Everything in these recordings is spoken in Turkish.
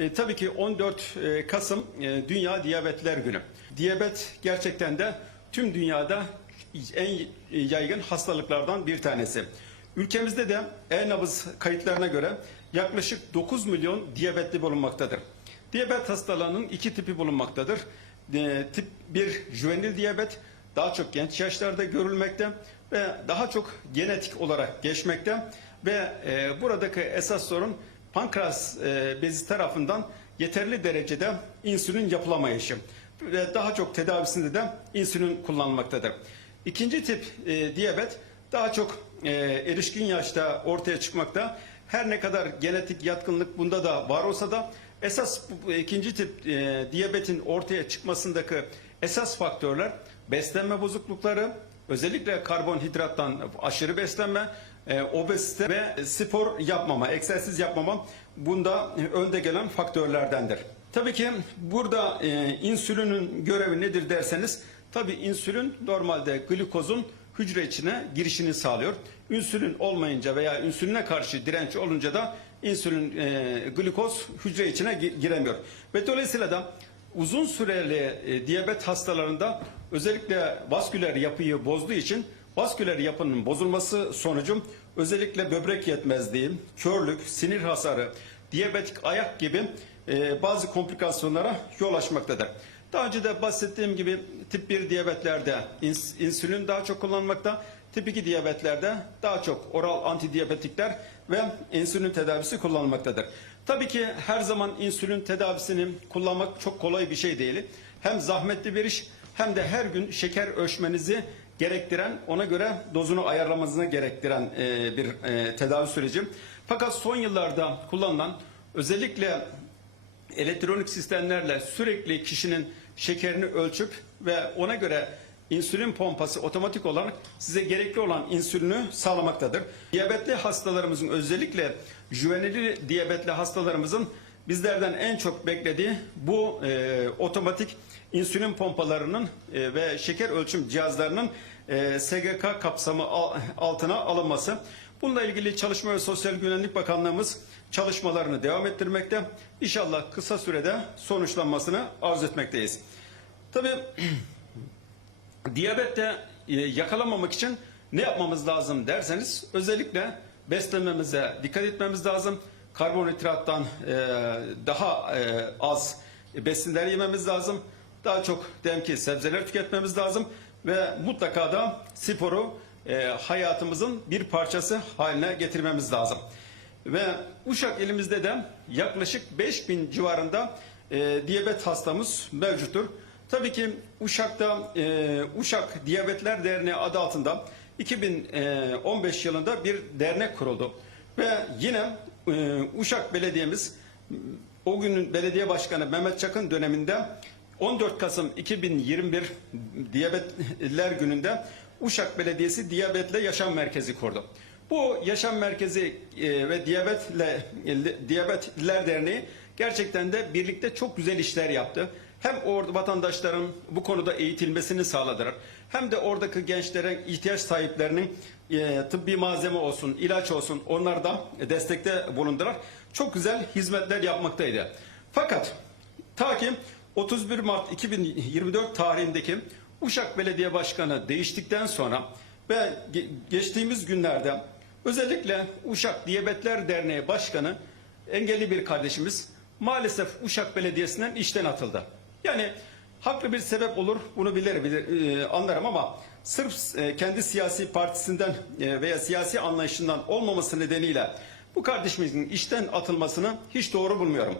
E, tabii ki 14 e, Kasım e, Dünya Diyabetler Günü. Diyabet gerçekten de tüm dünyada en yaygın hastalıklardan bir tanesi. Ülkemizde de e-nabız kayıtlarına göre yaklaşık 9 milyon diyabetli bulunmaktadır. Diyabet hastalığının iki tipi bulunmaktadır. E, tip 1 juvenil diyabet daha çok genç yaşlarda görülmekte ve daha çok genetik olarak geçmekte ve e, buradaki esas sorun pankreas e, bezi tarafından yeterli derecede insülin yapılamayışı ve daha çok tedavisinde de insülin kullanılmaktadır. İkinci tip e, diyabet daha çok e, erişkin yaşta ortaya çıkmakta. Her ne kadar genetik yatkınlık bunda da var olsa da esas bu ikinci tip e, diyabetin ortaya çıkmasındaki esas faktörler beslenme bozuklukları, özellikle karbonhidrattan aşırı beslenme, e, obezite ve spor yapmama, egzersiz yapmama bunda önde gelen faktörlerdendir. Tabii ki burada e, insülinin görevi nedir derseniz, tabii insülin normalde glikozun hücre içine girişini sağlıyor. İnsülin olmayınca veya insüline karşı direnç olunca da insülin e, glikoz hücre içine gi- giremiyor. Ve dolayısıyla da uzun süreli e, diyabet hastalarında özellikle vasküler yapıyı bozduğu için vasküler yapının bozulması sonucu özellikle böbrek yetmezliği, körlük, sinir hasarı, diyabetik ayak gibi e, bazı komplikasyonlara yol açmaktadır. Daha önce de bahsettiğim gibi tip 1 diyabetlerde ins- insülin daha çok kullanmakta. Tip 2 diyabetlerde daha çok oral antidiyabetikler ve insülin tedavisi kullanılmaktadır. Tabii ki her zaman insülin tedavisini kullanmak çok kolay bir şey değil. Hem zahmetli bir iş hem de her gün şeker ölçmenizi gerektiren, ona göre dozunu ayarlamanızı gerektiren e, bir e, tedavi süreci. Fakat son yıllarda kullanılan özellikle elektronik sistemlerle sürekli kişinin şekerini ölçüp ve ona göre insülin pompası otomatik olarak size gerekli olan insülini sağlamaktadır. Diyabetli hastalarımızın özellikle juvenili diyabetli hastalarımızın bizlerden en çok beklediği bu e, otomatik insülin pompalarının e, ve şeker ölçüm cihazlarının e, SGK kapsamı al- altına alınması. Bununla ilgili Çalışma ve Sosyal Güvenlik Bakanlığımız çalışmalarını devam ettirmekte. İnşallah kısa sürede sonuçlanmasını arzu etmekteyiz. Tabii diyabette yakalamamak için ne yapmamız lazım derseniz özellikle beslenmemize dikkat etmemiz lazım. Karbonhidrattan e, daha e, az besinler yememiz lazım. Daha çok dem ki sebzeler tüketmemiz lazım ve mutlaka da sporu e, hayatımızın bir parçası haline getirmemiz lazım. Ve Uşak ilimizde de yaklaşık 5000 civarında e, diyabet hastamız mevcuttur. Tabii ki Uşak'ta e, Uşak Diyabetler Derneği adı altında 2015 yılında bir dernek kuruldu. Ve yine e, Uşak Belediye'miz o günün belediye başkanı Mehmet Çakın döneminde 14 Kasım 2021 Diyabetler Günü'nde Uşak Belediyesi Diyabetle Yaşam Merkezi kurdu. Bu yaşam merkezi e, ve diyabetle e, Diyabetliler Derneği gerçekten de birlikte çok güzel işler yaptı. Hem orada vatandaşların bu konuda eğitilmesini sağladılar. Hem de oradaki gençlere ihtiyaç sahiplerinin e, tıbbi malzeme olsun, ilaç olsun onlardan destekte bulundular. Çok güzel hizmetler yapmaktaydı. Fakat ta ki 31 Mart 2024 tarihindeki Uşak Belediye Başkanı değiştikten sonra ve ge- geçtiğimiz günlerde özellikle Uşak Diyabetler Derneği Başkanı engelli bir kardeşimiz maalesef Uşak Belediyesi'nden işten atıldı. Yani haklı bir sebep olur bunu bilir, bilir e, anlarım ama sırf e, kendi siyasi partisinden e, veya siyasi anlayışından olmaması nedeniyle bu kardeşimizin işten atılmasını hiç doğru bulmuyorum.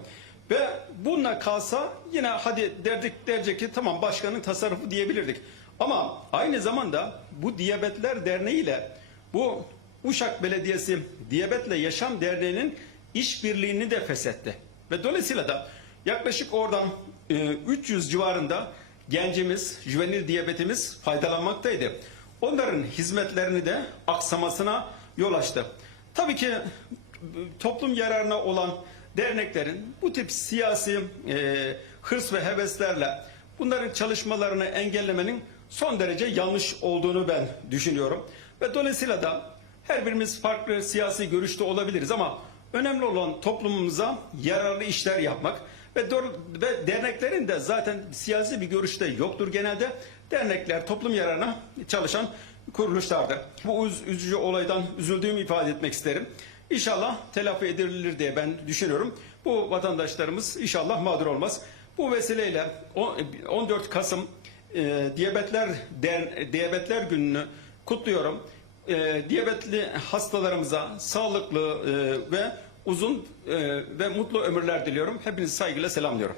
Ve bununla kalsa yine hadi derdik dercek ki tamam başkanın tasarrufu diyebilirdik. Ama aynı zamanda bu Diyabetler Derneği ile bu Uşak Belediyesi Diyabetle Yaşam Derneği'nin işbirliğini de feshetti. Ve dolayısıyla da yaklaşık oradan 300 civarında gencimiz, juvenil diyabetimiz faydalanmaktaydı. Onların hizmetlerini de aksamasına yol açtı. Tabii ki toplum yararına olan derneklerin bu tip siyasi e, hırs ve heveslerle bunların çalışmalarını engellemenin son derece yanlış olduğunu ben düşünüyorum. Ve dolayısıyla da her birimiz farklı siyasi görüşte olabiliriz ama Önemli olan toplumumuza yararlı işler yapmak ve, dor- ve derneklerin de zaten siyasi bir görüşte yoktur genelde. Dernekler toplum yararına çalışan kuruluşlardır. Bu üz- üzücü olaydan üzüldüğümü ifade etmek isterim. İnşallah telafi edilir diye ben düşünüyorum. Bu vatandaşlarımız inşallah mağdur olmaz. Bu vesileyle on- 14 Kasım e, Diyabetler Der, Diyabetler Günü'nü kutluyorum. E, diyabetli hastalarımıza sağlıklı e, ve uzun e, ve mutlu ömürler diliyorum. Hepinizi saygıyla selamlıyorum.